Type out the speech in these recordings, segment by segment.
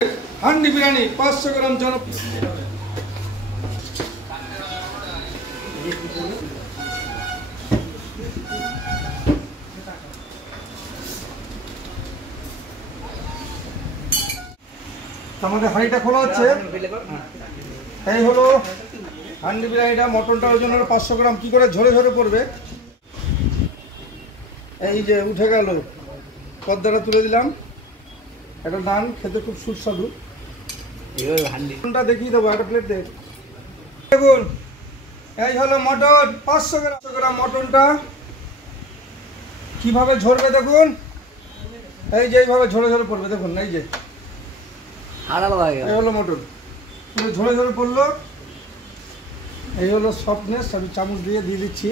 হান্ডি বিরিয়ানি 500 গ্রাম জনপ্রিয়। আমাদের হাঁড়িটা খোলা হচ্ছে। এই হলো হান্ডি বিরিয়ানিটা। মটনটা ওই জন্য 500 গ্রাম কি করে ঝরে ঝরে পড়বে। এই যে উঠে গেল, পর্দাটা তুলে দিলাম। একটা নান খেতে খুব সুস্বাদু। দেখিয়ে দেবো, একটা প্লেট দেখ। দেখুন এই হলো মটন 500 গ্রাম। মটনটা কিভাবে ঝরবে দেখুন। এই যে এইভাবে ঝরে ঝরে পড়বে দেখুন। এই যে এই হলো মটন, পুরো ঝরে ঝরে পড়লো। এই হলো সফটনেস। আমি চামচ দিয়ে দিচ্ছি।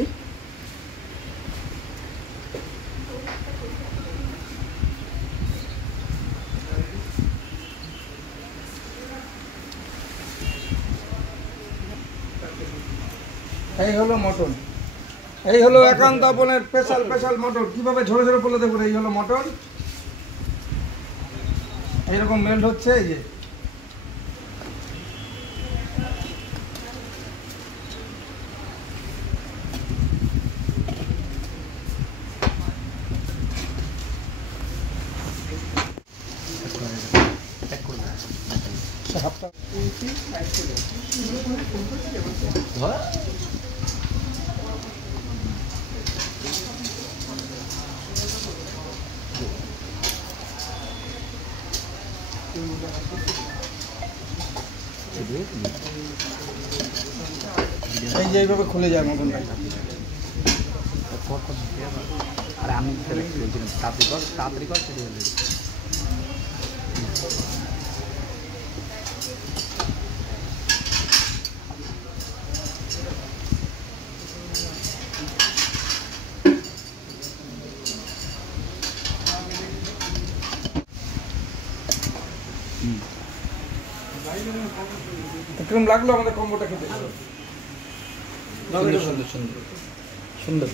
এই হলো মটন। এই হলো একান্ত আপনের স্পেশাল মটন। কিভাবে ঝরে ঝরে পড়লো দেখুন। এই হলো মটন, এইরকম মেল্ট হচ্ছে। এই যে এই যে এইভাবে খুলে যায় মটনটা। আর আমি বলছিলাম তাড়াতাড়ি কর সেটা হলে কিরকম লাগলো আমাদের কম্বোটা খেতে? সুন্দর সুন্দর সুন্দর সুন্দর।